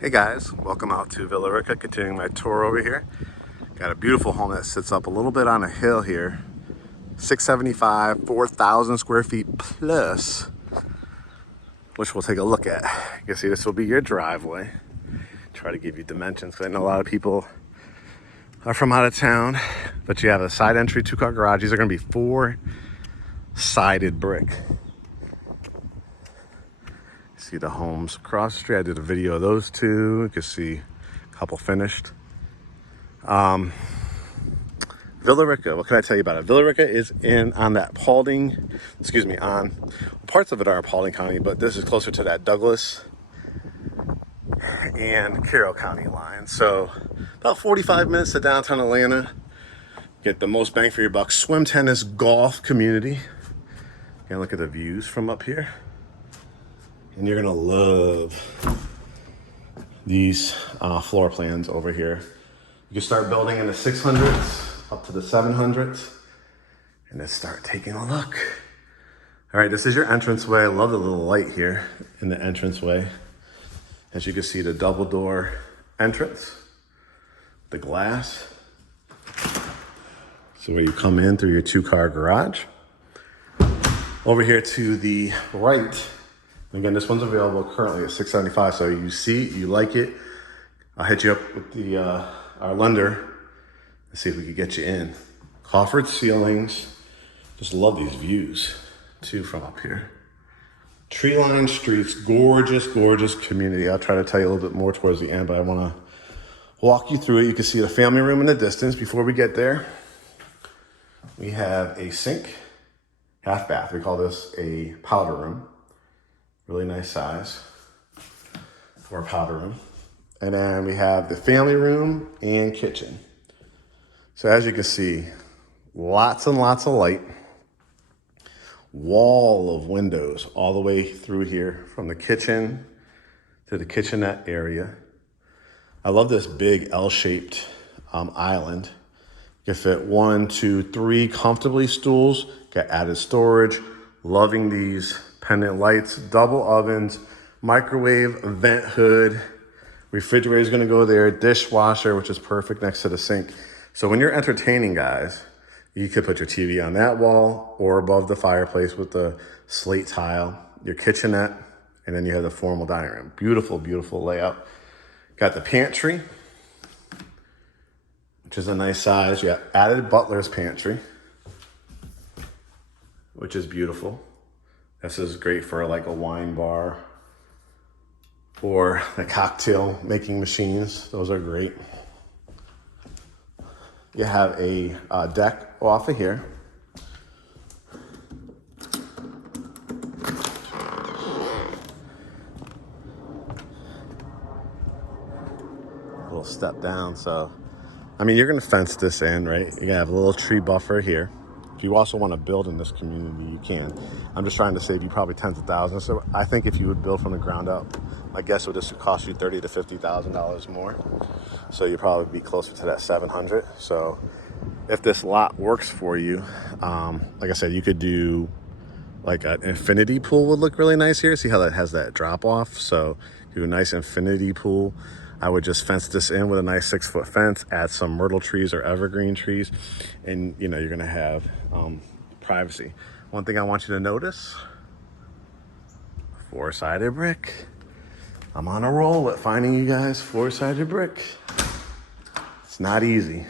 Hey guys, welcome out to Villa Rica, continuing my tour over here. Got a beautiful home that sits up a little bit on a hill here. 675, 4,000 square feet plus, which we'll take a look at. You can see this will be your driveway. Try to give you dimensions because I know a lot of people are from out of town, but you have a side entry, 2-car garage. These are gonna be 4-sided brick. See the homes across the street. I did a video of those two. You can see a couple finished. Villa Rica, what can I tell you about it? Villa Rica is on that Paulding, on parts of it are Paulding County, but this is closer to that Douglas and Carroll County line. So about 45 minutes to downtown Atlanta. Get the most bang for your buck. Swim, tennis, golf community. And look at the views from up here. And you're gonna love these floor plans over here. You can start building in the 600s up to the 700s and then start taking a look. All right, this is your entranceway. I love the little light here in the entranceway. As you can see, the double door entrance, the glass. So where you come in through your 2-car garage. Over here to the right, again, this one's available currently at $675. So you see, you like it, I'll hit you up with our lender and see if we could get you in. Coffered ceilings. Just love these views too from up here. Tree-lined streets, gorgeous, gorgeous community. I'll try to tell you a little bit more towards the end, but I want to walk you through it. You can see the family room in the distance. Before we get there, we have a sink, half bath. We call this a powder room. Really nice size for a powder room. And then we have the family room and kitchen. So as you can see, lots and lots of light. Wall of windows all the way through here from the kitchen to the kitchenette area. I love this big L-shaped island. You can fit 1, 2, 3 comfortably stools. Got added storage. Loving these pendant lights, double ovens, microwave, vent hood, refrigerator is going to go there, dishwasher, which is perfect next to the sink. So when you're entertaining, guys, you could put your TV on that wall or above the fireplace with the slate tile, your kitchenette, and then you have the formal dining room. Beautiful, beautiful layout. Got the pantry, which is a nice size. You got added butler's pantry, which is beautiful. This is great for like a wine bar or the cocktail making machines. Those are great. You have a deck off of here. A little step down. So, I mean, you're gonna fence this in, right? You're gonna have a little tree buffer here. If you also want to build in this community, you can. I'm just trying to save you probably tens of thousands. So I think if you would build from the ground up, my guess would this would cost you $30,000 to $50,000 more. So you'd probably be closer to that 700. So if this lot works for you, like I said, you could do like an infinity pool would look really nice here. See how that has that drop off? So do a nice infinity pool. I would just fence this in with a nice 6-foot fence, add some myrtle trees or evergreen trees, and you know, you're gonna have privacy. One thing I want you to notice, 4-sided brick. I'm on a roll with finding you guys 4-sided brick. It's not easy,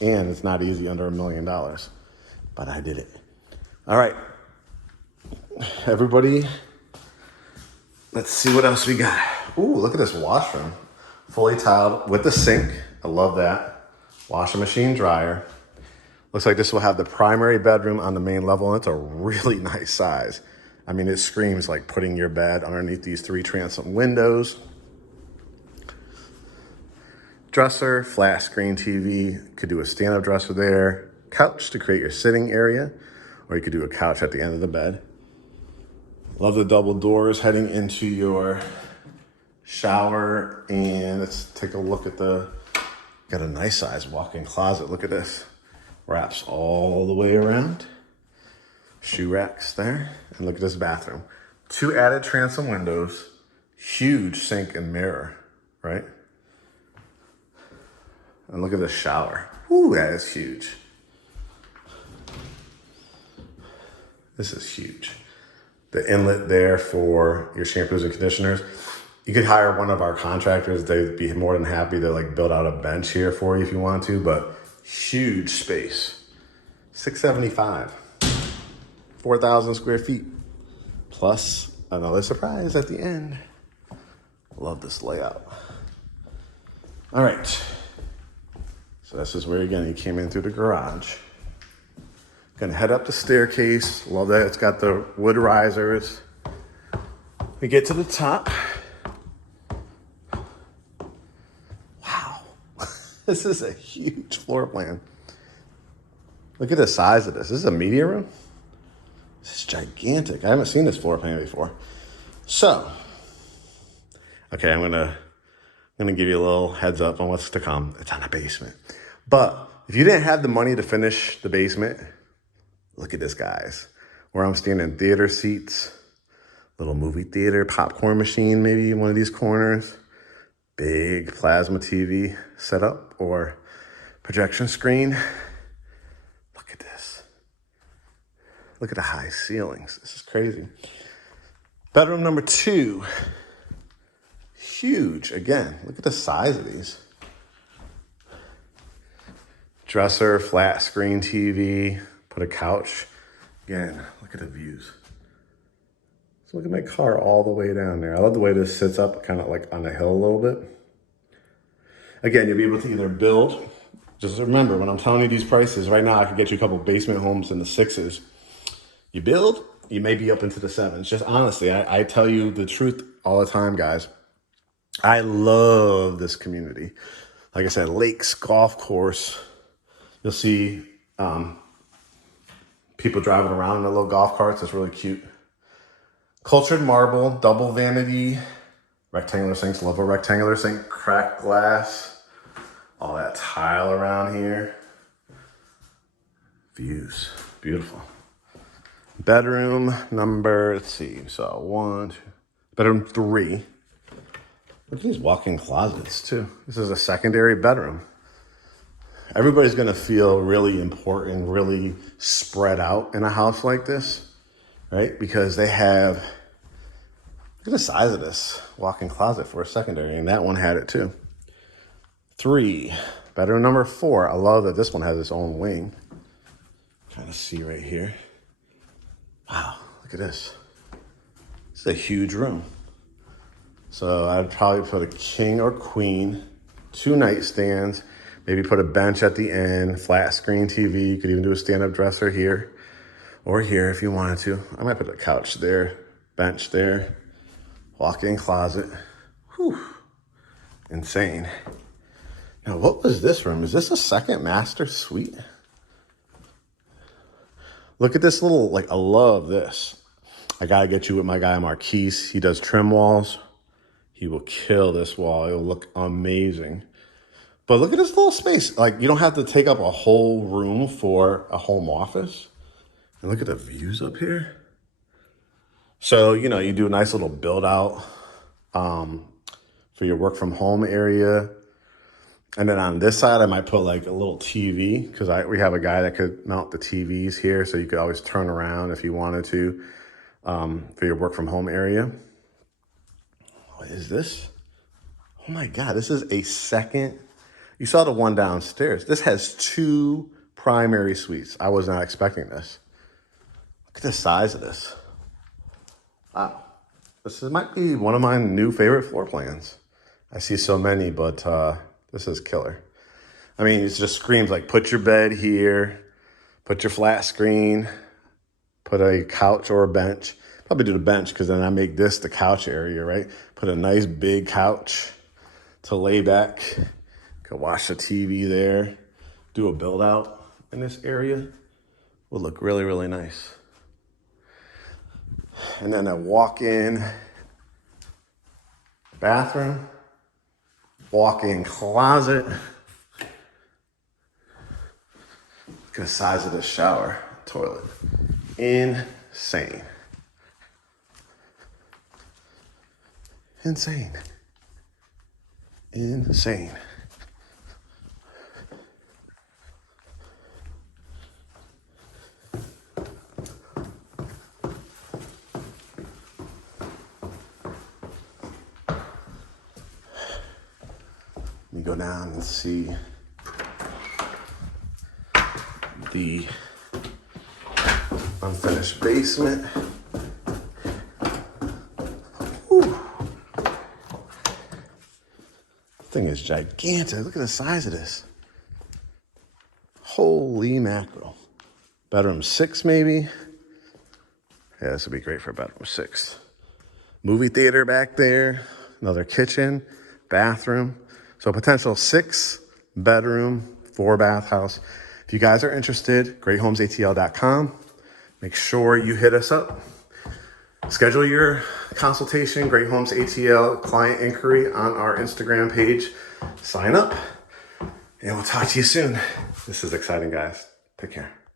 and it's not easy under $1 million, but I did it. All right, everybody, let's see what else we got. Ooh, look at this washroom. Fully tiled with the sink. I love that. Washing machine, dryer. Looks like this will have the primary bedroom on the main level, and it's a really nice size. I mean, it screams like putting your bed underneath these 3 transom windows. Dresser, flat screen TV. Could do a stand-up dresser there. Couch to create your sitting area, or you could do a couch at the end of the bed. Love the double doors heading into your shower, and let's take a look at got a nice size walk-in closet. Look at this. Wraps all the way around. Shoe racks there. And look at this bathroom. 2 added transom windows, huge sink and mirror, right? And look at the shower. Ooh, that is huge. This is huge. The inlet there for your shampoos and conditioners. You could hire one of our contractors. They'd be more than happy to like build out a bench here for you if you want to, but huge space. 675, 4,000 square feet. Plus another surprise at the end. Love this layout. All right. So this is where, again, you came in through the garage. Gonna head up the staircase. Love that it's got the wood risers. We get to the top. Wow. This is a huge floor plan. Look at the size of this. This is a media room. This is gigantic. I haven't seen this floor plan before. So, okay, I'm gonna give you a little heads up on what's to come. It's on the basement. But if you didn't have the money to finish the basement, look at this, guys. Where I'm standing, theater seats, little movie theater, popcorn machine, maybe in one of these corners, big plasma TV setup or projection screen. Look at this. Look at the high ceilings. This is crazy. Bedroom number 2. Huge. Again, look at the size of these. Dresser, flat screen TV, put a couch. Again, look at the views. So look at my car all the way down there. I love the way this sits up kind of like on a hill a little bit. Again, you'll be able to either build. Just remember, when I'm telling you these prices, right now I could get you a couple basement homes in the 6s. You build, you may be up into the 7s. Just honestly, I tell you the truth all the time, guys. I love this community. Like I said, lakes, golf course. You'll see people driving around in their little golf carts. It's really cute. Cultured marble, double vanity, rectangular sinks. Love a rectangular sink, cracked glass. All that tile around here. Views, beautiful. Bedroom number, let's see, so 1, 2, bedroom 3. Look at these walk-in closets too. This is a secondary bedroom. Everybody's gonna feel really important, really spread out in a house like this, right? Because they have, look at the size of this walk-in closet for a secondary, and that one had it too. 3, bedroom number 4. I love that this one has its own wing. Trying to see right here. Wow, look at this. This is a huge room. So I'd probably put a king or queen, 2 nightstands, maybe put a bench at the end, flat screen TV. You could even do a stand-up dresser here or here if you wanted to. I might put a couch there, bench there, walk-in closet. Whew, insane. Now, what was this room? Is this a second master suite? Look at this little, like, I love this. I gotta get you with my guy, Marquise. He does trim walls. He will kill this wall. It'll look amazing. But look at this little space. Like, you don't have to take up a whole room for a home office. And look at the views up here. So, you know, you do a nice little build out for your work from home area. And then on this side, I might put like a little TV because we have a guy that could mount the TVs here. So you could always turn around if you wanted to for your work from home area. What is this? Oh my God, this is a second. You saw the one downstairs. This has 2 primary suites. I was not expecting this. Look at the size of this. Wow. Might be one of my new favorite floor plans. I see so many, but this is killer. I mean, it just screams like put your bed here, put your flat screen, put a couch or a bench. Probably do the bench because then I make this the couch area, right? Put a nice big couch to lay back. Could watch the TV there. Do a build out in this area. Will look really, really nice. And then a walk-in bathroom, walk-in closet. Look at the size of this shower, toilet. Insane. Insane. Insane. Let me go down and see the unfinished basement. Whew. Thing is gigantic. Look at the size of this. Holy mackerel. Bedroom 6 maybe. Yeah, this would be great for bedroom 6. Movie theater back there. Another kitchen, bathroom. So potential 6 bedroom, 4 bath house. If you guys are interested, GreatHomesATL.com. Make sure you hit us up. Schedule your consultation, Great Homes ATL client inquiry on our Instagram page. Sign up, and we'll talk to you soon. This is exciting, guys. Take care.